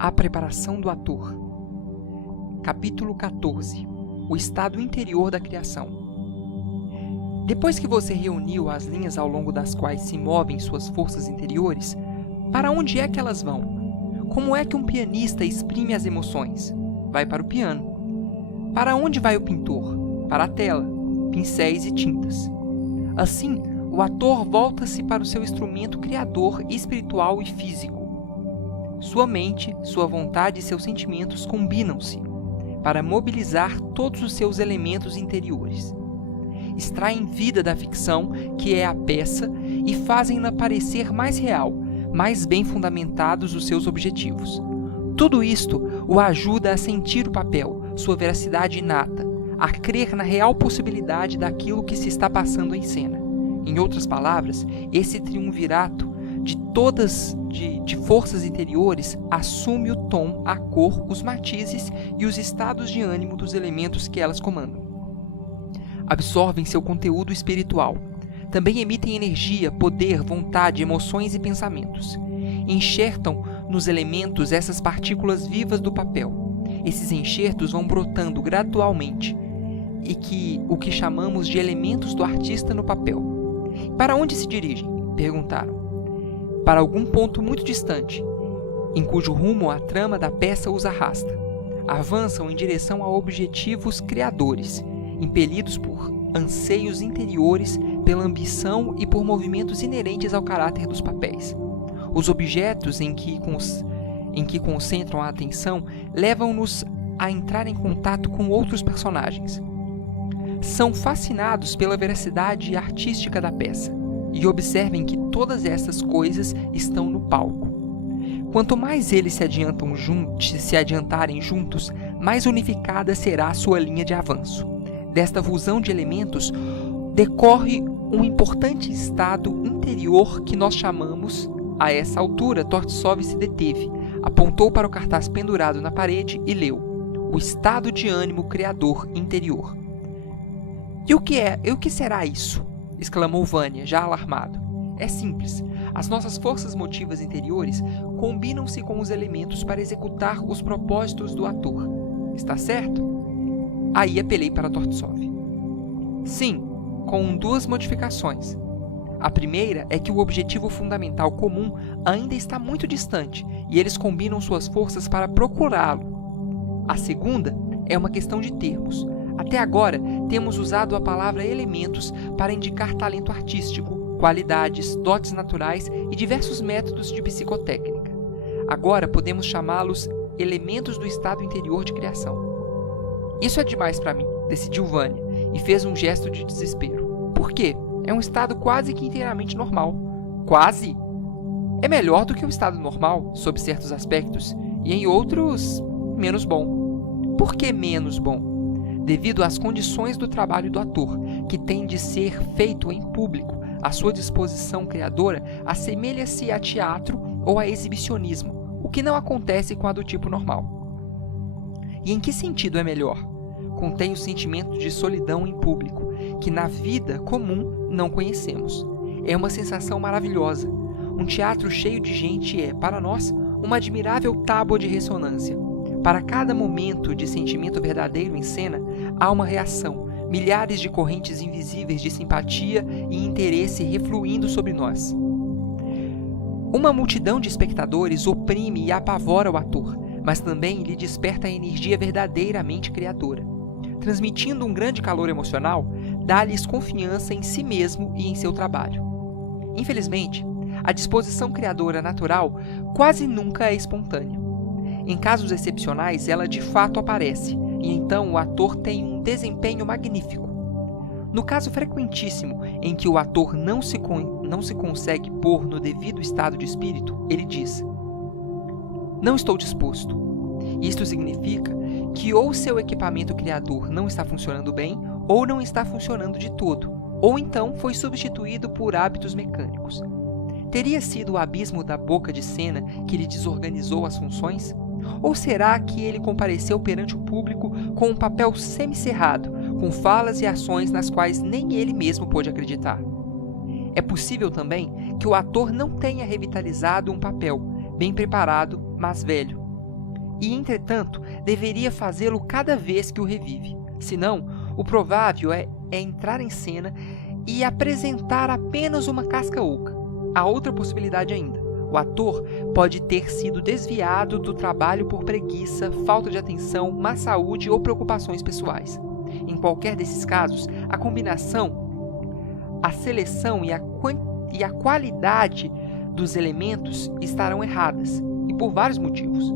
A preparação do ator. Capítulo 14. O estado interior da criação. Depois que você reuniu as linhas ao longo das quais se movem suas forças interiores, para onde é que elas vão? Como é que um pianista exprime as emoções? Vai para o piano. Para onde vai o pintor? Para a tela, pincéis e tintas. Assim, o ator volta-se para o seu instrumento criador espiritual e físico. Sua mente, sua vontade e seus sentimentos combinam-se para mobilizar todos os seus elementos interiores. Extraem vida da ficção, que é a peça, e fazem-na parecer mais real, mais bem fundamentados os seus objetivos. Tudo isto o ajuda a sentir o papel, sua veracidade inata, a crer na real possibilidade daquilo que se está passando em cena. Em outras palavras, esse triunvirato de forças interiores assume o tom, a cor, os matizes e os estados de ânimo dos elementos que elas comandam. Absorvem seu conteúdo espiritual. Também emitem energia, poder, vontade, emoções e pensamentos. Enxertam nos elementos essas partículas vivas do papel. Esses enxertos vão brotando gradualmente o que chamamos de elementos do artista no papel. Para onde se dirigem? Perguntaram. Para algum ponto muito distante, em cujo rumo a trama da peça os arrasta. Avançam em direção a objetivos criadores, impelidos por anseios interiores, pela ambição e por movimentos inerentes ao caráter dos papéis. Os objetos em que concentram a atenção levam-nos a entrar em contato com outros personagens. São fascinados pela veracidade artística da peça. E observem que todas essas coisas estão no palco. Quanto mais eles se adiantarem juntos, mais unificada será a sua linha de avanço. Desta fusão de elementos decorre um importante estado interior que nós chamamos. A essa altura, Tortsov se deteve, apontou para o cartaz pendurado na parede e leu: o estado de ânimo criador interior. E o que será isso? Exclamou Vânia, já alarmado. É simples. As nossas forças motivas interiores combinam-se com os elementos para executar os propósitos do ator. Está certo? Aí apelei para Tortsov. Sim, com duas modificações. A primeira é que o objetivo fundamental comum ainda está muito distante e eles combinam suas forças para procurá-lo. A segunda é uma questão de termos. Até agora, temos usado a palavra elementos para indicar talento artístico, qualidades, dotes naturais e diversos métodos de psicotécnica. Agora podemos chamá-los elementos do estado interior de criação. Isso é demais para mim, decidiu Vânia, e fez um gesto de desespero. Por quê? É um estado quase que inteiramente normal. Quase? É melhor do que o estado normal, sob certos aspectos, e em outros, menos bom. Por que menos bom? Devido às condições do trabalho do ator, que tem de ser feito em público, a sua disposição criadora assemelha-se a teatro ou a exibicionismo, o que não acontece com a do tipo normal. E em que sentido é melhor? Contém o sentimento de solidão em público, que na vida comum não conhecemos. É uma sensação maravilhosa. Um teatro cheio de gente é, para nós, uma admirável tábua de ressonância. Para cada momento de sentimento verdadeiro em cena, há uma reação, milhares de correntes invisíveis de simpatia e interesse refluindo sobre nós. Uma multidão de espectadores oprime e apavora o ator, mas também lhe desperta a energia verdadeiramente criadora. Transmitindo um grande calor emocional, dá-lhes confiança em si mesmo e em seu trabalho. Infelizmente, a disposição criadora natural quase nunca é espontânea. Em casos excepcionais, ela de fato aparece, e então o ator tem um desempenho magnífico. No caso frequentíssimo em que o ator não se consegue pôr no devido estado de espírito, ele diz: não estou disposto. Isto significa que ou seu equipamento criador não está funcionando bem, ou não está funcionando de todo, ou então foi substituído por hábitos mecânicos. Teria sido o abismo da boca de cena que lhe desorganizou as funções? Ou será que ele compareceu perante o público com um papel semicerrado, com falas e ações nas quais nem ele mesmo pôde acreditar? É possível também que o ator não tenha revitalizado um papel, bem preparado, mas velho. e, entretanto, deveria fazê-lo cada vez que o revive. Senão, o provável é entrar em cena e apresentar apenas uma casca oca. Há outra possibilidade ainda. O ator pode ter sido desviado do trabalho por preguiça, falta de atenção, má saúde ou preocupações pessoais. Em qualquer desses casos, a combinação, a seleção e a qualidade dos elementos estarão erradas, e por vários motivos.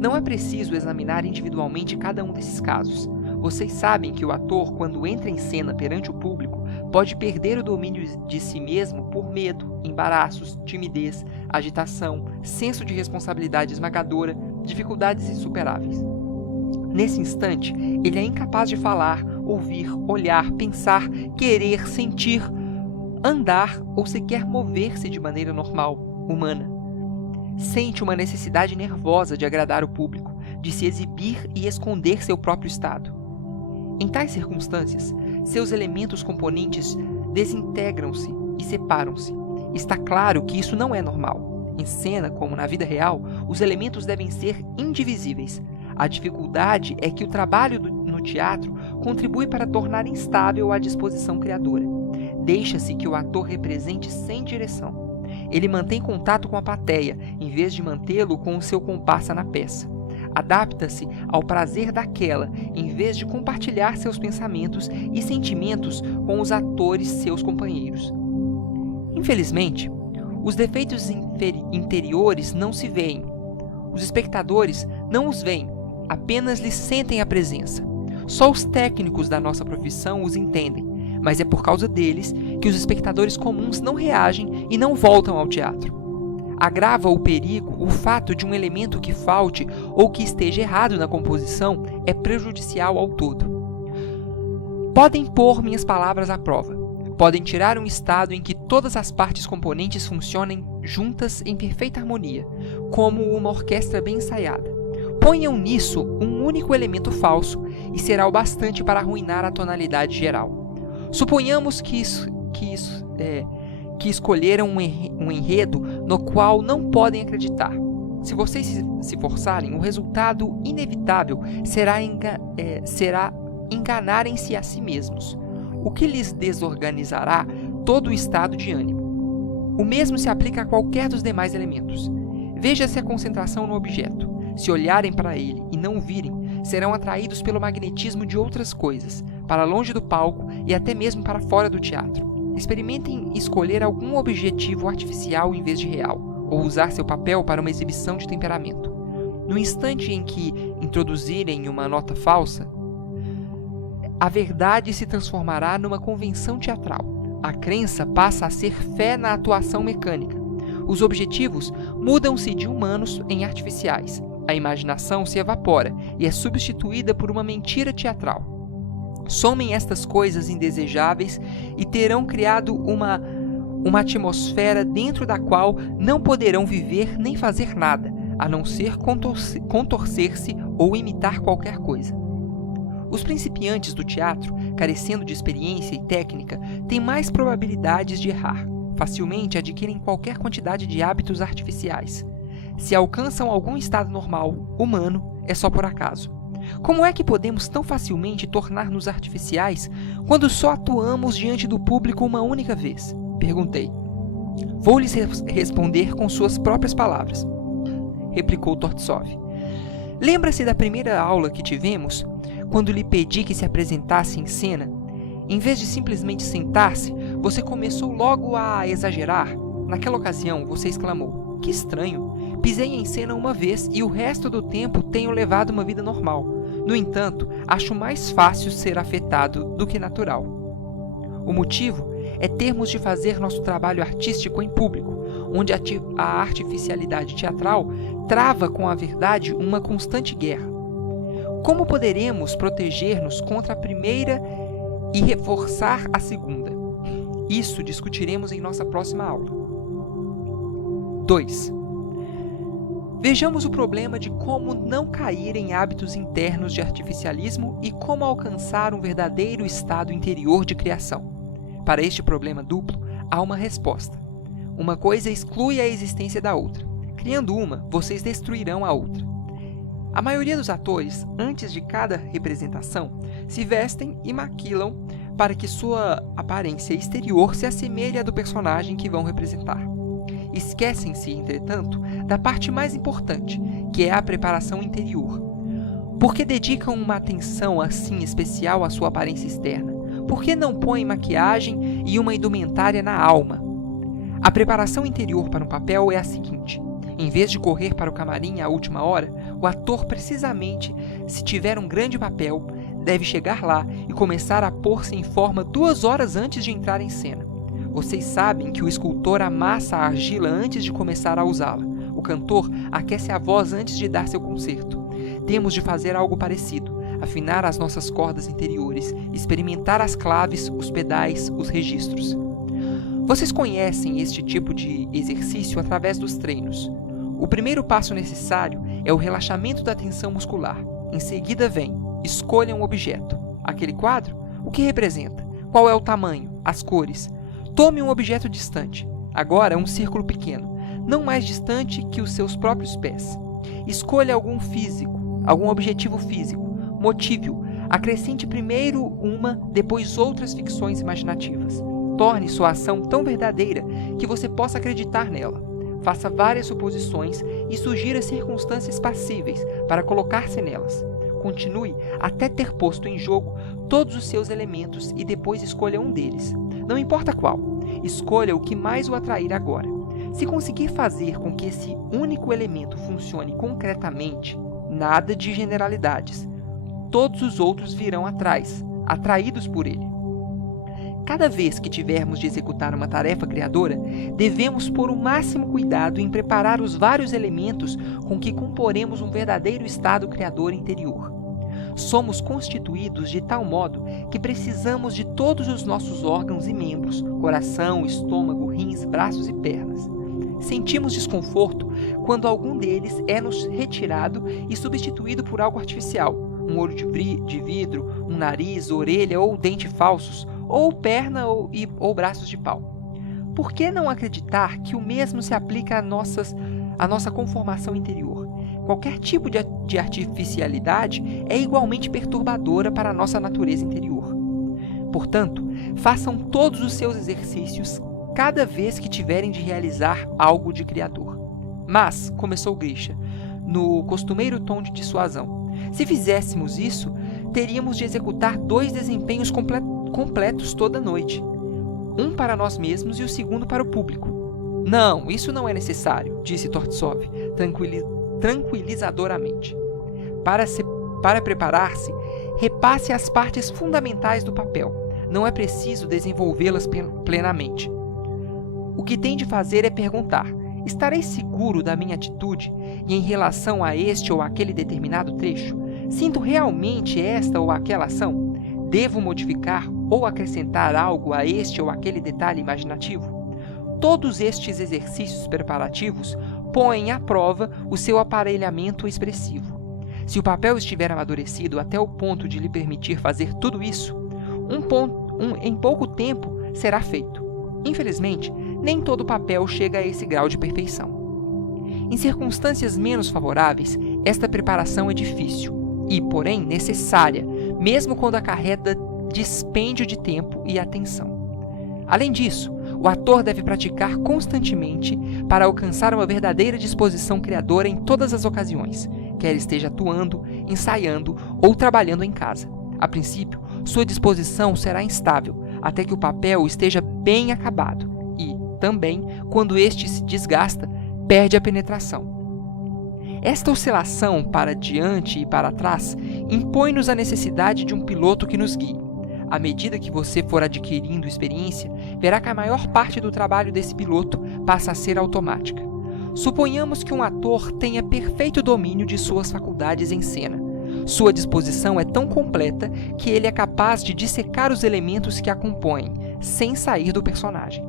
Não é preciso examinar individualmente cada um desses casos. Vocês sabem que o ator, quando entra em cena perante o público, pode perder o domínio de si mesmo por medo, embaraços, timidez, agitação, senso de responsabilidade esmagadora, dificuldades insuperáveis. Nesse instante, ele é incapaz de falar, ouvir, olhar, pensar, querer, sentir, andar ou sequer mover-se de maneira normal, humana. Sente uma necessidade nervosa de agradar o público, de se exibir e esconder seu próprio estado. Em tais circunstâncias, seus elementos componentes desintegram-se e separam-se. Está claro que isso não é normal. Em cena, como na vida real, os elementos devem ser indivisíveis. A dificuldade é que o trabalho no teatro contribui para tornar instável a disposição criadora. Deixa-se que o ator represente sem direção. Ele mantém contato com a plateia, em vez de mantê-lo com o seu comparsa na peça. Adapta-se ao prazer daquela, em vez de compartilhar seus pensamentos e sentimentos com os atores seus companheiros. Infelizmente, os defeitos interiores não se veem. Os espectadores não os veem, apenas lhes sentem a presença. Só os técnicos da nossa profissão os entendem, mas é por causa deles que os espectadores comuns não reagem e não voltam ao teatro. Agrava o perigo o fato de um elemento que falte ou que esteja errado na composição é prejudicial ao todo. Podem pôr minhas palavras à prova. Podem tirar um estado em que todas as partes componentes funcionem juntas em perfeita harmonia, como uma orquestra bem ensaiada. Ponham nisso um único elemento falso e será o bastante para arruinar a tonalidade geral. Suponhamos que escolheram um enredo no qual não podem acreditar. Se vocês se forçarem, o resultado inevitável será enganarem-se a si mesmos, o que lhes desorganizará todo o estado de ânimo. O mesmo se aplica a qualquer dos demais elementos. Veja-se a concentração no objeto. Se olharem para ele e não o virem, serão atraídos pelo magnetismo de outras coisas, para longe do palco e até mesmo para fora do teatro. Experimentem escolher algum objetivo artificial em vez de real, ou usar seu papel para uma exibição de temperamento. No instante em que introduzirem uma nota falsa, a verdade se transformará numa convenção teatral. A crença passa a ser fé na atuação mecânica. Os objetivos mudam-se de humanos em artificiais. A imaginação se evapora e é substituída por uma mentira teatral. Somem estas coisas indesejáveis e terão criado uma atmosfera dentro da qual não poderão viver nem fazer nada, a não ser contorcer-se ou imitar qualquer coisa. Os principiantes do teatro, carecendo de experiência e técnica, têm mais probabilidades de errar. Facilmente adquirem qualquer quantidade de hábitos artificiais. Se alcançam algum estado normal, humano, é só por acaso. Como é que podemos tão facilmente tornar-nos artificiais quando só atuamos diante do público uma única vez? Perguntei. Vou lhes responder com suas próprias palavras, replicou Tortsov. Lembra-se da primeira aula que tivemos, quando lhe pedi que se apresentasse em cena? Em vez de simplesmente sentar-se, você começou logo a exagerar. Naquela ocasião, você exclamou: "Que estranho! Pisei em cena uma vez e o resto do tempo tenho levado uma vida normal. No entanto, acho mais fácil ser afetado do que natural." O motivo é termos de fazer nosso trabalho artístico em público, onde a artificialidade teatral trava com a verdade uma constante guerra. Como poderemos proteger-nos contra a primeira e reforçar a segunda? Isso discutiremos em nossa próxima aula. 2. Vejamos o problema de como não cair em hábitos internos de artificialismo e como alcançar um verdadeiro estado interior de criação. Para este problema duplo, há uma resposta. Uma coisa exclui a existência da outra. Criando uma, vocês destruirão a outra. A maioria dos atores, antes de cada representação, se vestem e maquilam para que sua aparência exterior se assemelhe à do personagem que vão representar. Esquecem-se, entretanto, da parte mais importante, que é a preparação interior. Por que dedicam uma atenção assim especial à sua aparência externa? Por que não põem maquiagem e uma indumentária na alma? A preparação interior para um papel é a seguinte: em vez de correr para o camarim à última hora, o ator, precisamente, se tiver um grande papel, deve chegar lá e começar a pôr-se em forma 2 horas antes de entrar em cena. Vocês sabem que o escultor amassa a argila antes de começar a usá-la. O cantor aquece a voz antes de dar seu concerto. Temos de fazer algo parecido: afinar as nossas cordas interiores, experimentar as claves, os pedais, os registros. Vocês conhecem este tipo de exercício através dos treinos. O primeiro passo necessário é o relaxamento da tensão muscular. Em seguida vem: escolha um objeto. Aquele quadro? O que representa? Qual é o tamanho? As cores? Tome um objeto distante. Agora um círculo pequeno, não mais distante que os seus próprios pés. Escolha algum objetivo físico. Motive-o. Acrescente primeiro uma, depois outras ficções imaginativas. Torne sua ação tão verdadeira que você possa acreditar nela. Faça várias suposições e sugira circunstâncias passíveis para colocar-se nelas. Continue até ter posto em jogo todos os seus elementos e depois escolha um deles. Não importa qual, escolha o que mais o atrair agora. Se conseguir fazer com que esse único elemento funcione concretamente, nada de generalidades. Todos os outros virão atrás, atraídos por ele. Cada vez que tivermos de executar uma tarefa criadora, devemos pôr o máximo cuidado em preparar os vários elementos com que comporemos um verdadeiro estado criador interior. Somos constituídos de tal modo que precisamos de todos os nossos órgãos e membros: coração, estômago, rins, braços e pernas. Sentimos desconforto quando algum deles é-nos retirado e substituído por algo artificial: um olho de vidro, um nariz, orelha ou dente falsos, ou perna ou braços de pau. Por que não acreditar que o mesmo se aplica à nossa conformação interior? Qualquer tipo de artificialidade é igualmente perturbadora para a nossa natureza interior. Portanto, façam todos os seus exercícios cada vez que tiverem de realizar algo de criador. Mas, começou Grisha, no costumeiro tom de dissuasão, se fizéssemos isso, teríamos de executar 2 desempenhos completos toda noite. Um para nós mesmos e o segundo para o público. Não, isso não é necessário, disse Tortsov, tranquilizadoramente. Para preparar-se, repasse as partes fundamentais do papel. Não é preciso desenvolvê-las plenamente. O que tem de fazer é perguntar: estarei seguro da minha atitude e em relação a este ou aquele determinado trecho? Sinto realmente esta ou aquela ação? Devo modificar ou acrescentar algo a este ou aquele detalhe imaginativo? Todos estes exercícios preparativos põem à prova o seu aparelhamento expressivo. Se o papel estiver amadurecido até o ponto de lhe permitir fazer tudo isso, em pouco tempo será feito. Infelizmente, nem todo papel chega a esse grau de perfeição. Em circunstâncias menos favoráveis, esta preparação é difícil e, porém, necessária, mesmo quando acarreta dispêndio de tempo e atenção. Além disso, o ator deve praticar constantemente para alcançar uma verdadeira disposição criadora em todas as ocasiões, quer esteja atuando, ensaiando ou trabalhando em casa. A princípio, sua disposição será instável, até que o papel esteja bem acabado e, também, quando este se desgasta, perde a penetração. Esta oscilação para diante e para trás impõe-nos a necessidade de um piloto que nos guie. À medida que você for adquirindo experiência, verá que a maior parte do trabalho desse piloto passa a ser automática. Suponhamos que um ator tenha perfeito domínio de suas faculdades em cena. Sua disposição é tão completa que ele é capaz de dissecar os elementos que a compõem, sem sair do personagem.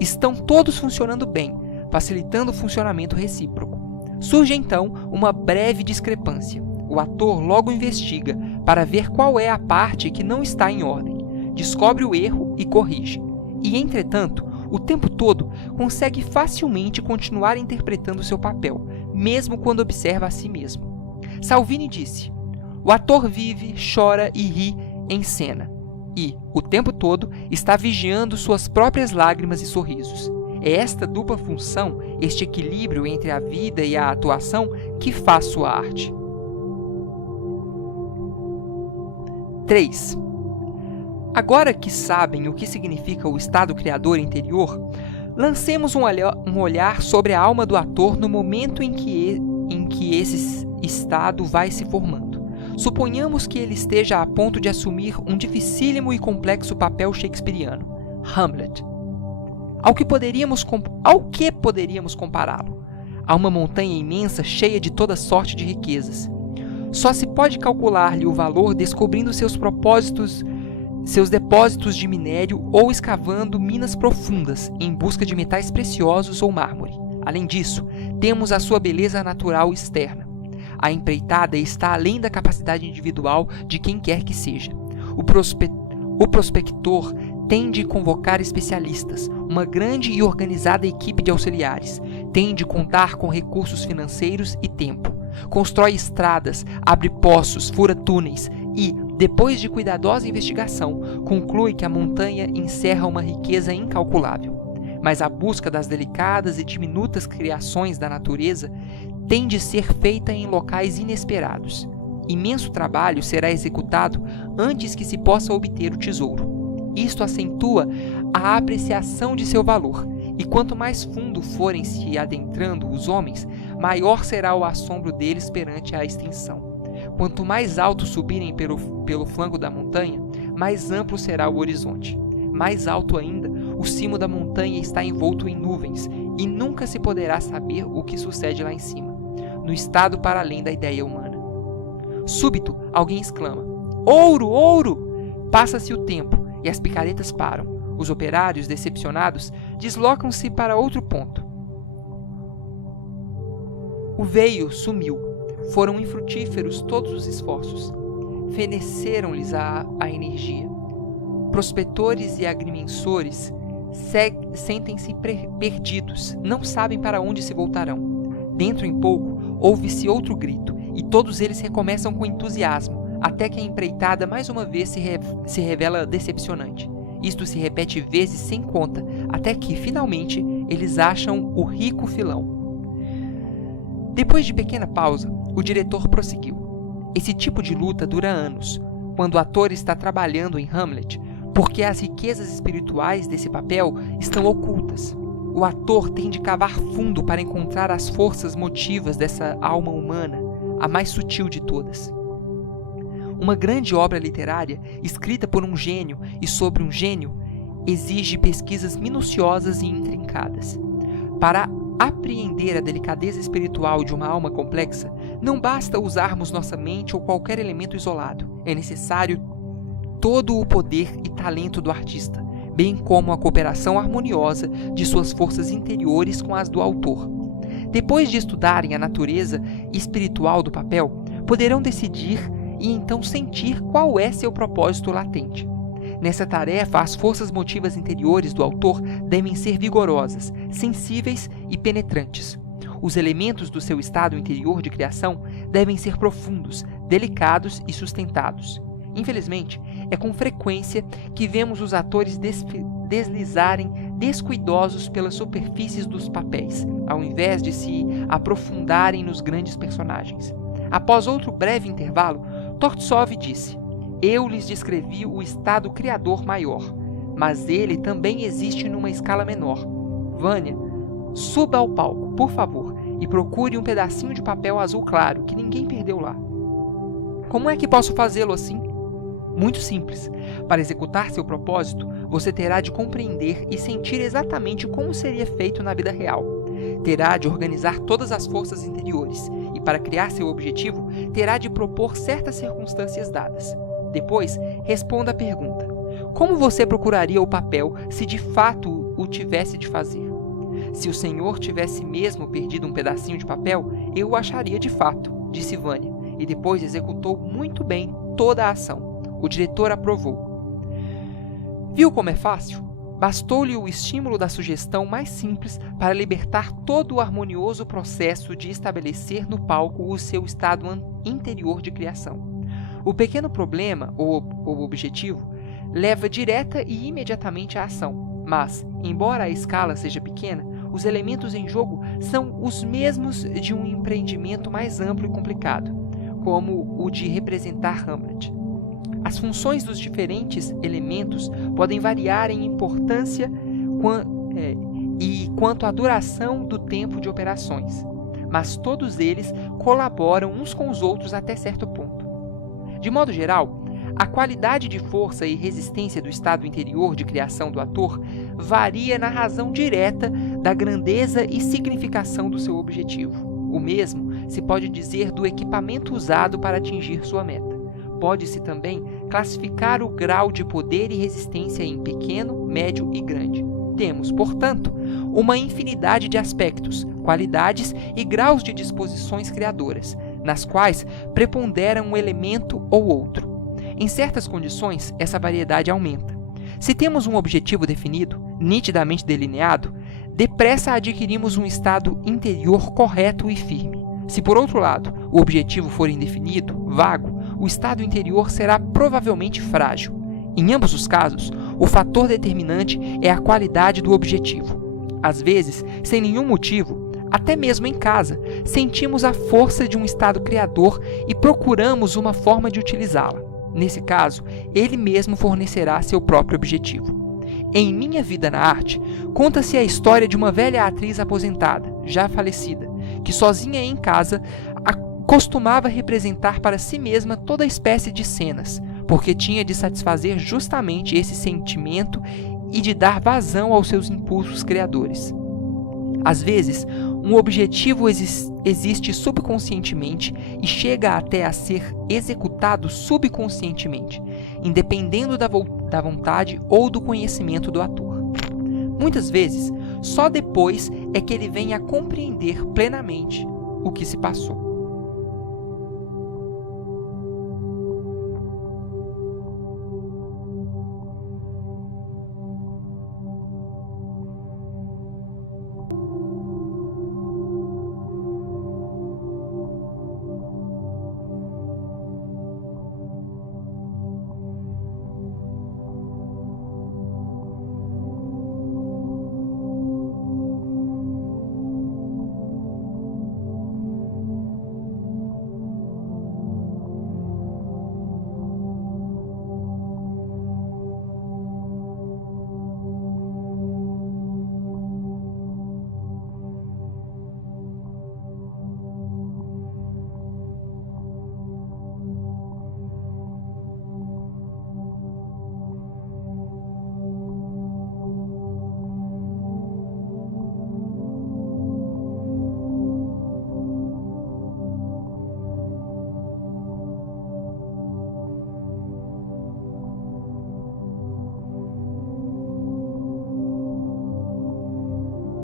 Estão todos funcionando bem, facilitando o funcionamento recíproco. Surge então uma breve discrepância. O ator logo investiga para ver qual é a parte que não está em ordem, descobre o erro e corrige. E, entretanto, o tempo todo consegue facilmente continuar interpretando seu papel, mesmo quando observa a si mesmo. Salvini disse: o ator vive, chora e ri em cena, e, o tempo todo, está vigiando suas próprias lágrimas e sorrisos. É esta dupla função, este equilíbrio entre a vida e a atuação, que faz sua arte. 3. Agora que sabem o que significa o estado criador interior, lancemos um olhar sobre a alma do ator no momento em que esse estado vai se formando. Suponhamos que ele esteja a ponto de assumir um dificílimo e complexo papel shakespeariano, Hamlet. Ao que poderíamos compará-lo? A uma montanha imensa cheia de toda sorte de riquezas. Só se pode calcular-lhe o valor descobrindo seus depósitos de minério ou escavando minas profundas em busca de metais preciosos ou mármore. Além disso, temos a sua beleza natural externa. A empreitada está além da capacidade individual de quem quer que seja. O prospector tem de convocar especialistas, uma grande e organizada equipe de auxiliares, tem de contar com recursos financeiros e tempo, constrói estradas, abre poços, fura túneis e, depois de cuidadosa investigação, conclui que a montanha encerra uma riqueza incalculável. Mas a busca das delicadas e diminutas criações da natureza tem de ser feita em locais inesperados. Imenso trabalho será executado antes que se possa obter o tesouro. Isto acentua a apreciação de seu valor, e quanto mais fundo forem se adentrando os homens, maior será o assombro deles perante a extinção. Quanto mais alto subirem pelo flanco da montanha, mais amplo será o horizonte. Mais alto ainda, o cimo da montanha está envolto em nuvens, e nunca se poderá saber o que sucede lá em cima, no estado para além da ideia humana. Súbito, alguém exclama: ouro, ouro! Passa-se o tempo, e as picaretas param. Os operários, decepcionados, deslocam-se para outro ponto. O veio sumiu. Foram infrutíferos todos os esforços. Feneceram-lhes a energia. Prospetores e agrimensores sentem-se perdidos, não sabem para onde se voltarão. Dentro em pouco, ouve-se outro grito, e todos eles recomeçam com entusiasmo, até que a empreitada mais uma vez se revela decepcionante. Isto se repete vezes sem conta, até que, finalmente, eles acham o rico filão. Depois de pequena pausa, o diretor prosseguiu. Esse tipo de luta dura anos, quando o ator está trabalhando em Hamlet, porque as riquezas espirituais desse papel estão ocultas. O ator tem de cavar fundo para encontrar as forças motivas dessa alma humana, a mais sutil de todas. Uma grande obra literária, escrita por um gênio e sobre um gênio, exige pesquisas minuciosas e intrincadas. Para apreender a delicadeza espiritual de uma alma complexa, não basta usarmos nossa mente ou qualquer elemento isolado. É necessário todo o poder e talento do artista, bem como a cooperação harmoniosa de suas forças interiores com as do autor. Depois de estudarem a natureza espiritual do papel, poderão decidir e então sentir qual é seu propósito latente. Nessa tarefa, as forças motivas interiores do autor devem ser vigorosas, sensíveis e penetrantes. Os elementos do seu estado interior de criação devem ser profundos, delicados e sustentados. Infelizmente, é com frequência que vemos os atores deslizarem descuidosos pelas superfícies dos papéis, ao invés de se aprofundarem nos grandes personagens. Após outro breve intervalo, Tortsov disse: eu lhes descrevi o estado criador maior, mas ele também existe numa escala menor. Vânia, suba ao palco, por favor, e procure um pedacinho de papel azul claro que ninguém perdeu lá. Como é que posso fazê-lo assim? Muito simples. Para executar seu propósito, você terá de compreender e sentir exatamente como seria feito na vida real. Terá de organizar todas as forças interiores e, para criar seu objetivo, terá de propor certas circunstâncias dadas. Depois, responda a pergunta: como você procuraria o papel se de fato o tivesse de fazer? Se o senhor tivesse mesmo perdido um pedacinho de papel, eu o acharia de fato, disse Vânia, e depois executou muito bem toda a ação. O diretor aprovou. Viu como é fácil? Bastou-lhe o estímulo da sugestão mais simples para libertar todo o harmonioso processo de estabelecer no palco o seu estado interior de criação. O pequeno problema, ou objetivo, leva direta e imediatamente à ação, mas, embora a escala seja pequena, os elementos em jogo são os mesmos de um empreendimento mais amplo e complicado, como o de representar Hamlet. As funções dos diferentes elementos podem variar em importância e quanto à duração do tempo de operações, mas todos eles colaboram uns com os outros até certo ponto. De modo geral, a qualidade de força e resistência do estado interior de criação do ator varia na razão direta da grandeza e significação do seu objetivo. O mesmo se pode dizer do equipamento usado para atingir sua meta. Pode-se também classificar o grau de poder e resistência em pequeno, médio e grande. Temos, portanto, uma infinidade de aspectos, qualidades e graus de disposições criadoras, nas quais prepondera um elemento ou outro. Em certas condições, essa variedade aumenta. Se temos um objetivo definido, nitidamente delineado, depressa adquirimos um estado interior correto e firme. Se, por outro lado, o objetivo for indefinido, vago, o estado interior será provavelmente frágil. Em ambos os casos, o fator determinante é a qualidade do objetivo. Às vezes, sem nenhum motivo, até mesmo em casa, sentimos a força de um estado criador e procuramos uma forma de utilizá-la. Nesse caso, ele mesmo fornecerá seu próprio objetivo. Em Minha Vida na Arte, conta-se a história de uma velha atriz aposentada, já falecida, que sozinha em casa costumava representar para si mesma toda espécie de cenas, porque tinha de satisfazer justamente esse sentimento e de dar vazão aos seus impulsos criadores. Às vezes, um objetivo existe subconscientemente e chega até a ser executado subconscientemente, independendo da vontade ou do conhecimento do ator. Muitas vezes, só depois é que ele vem a compreender plenamente o que se passou.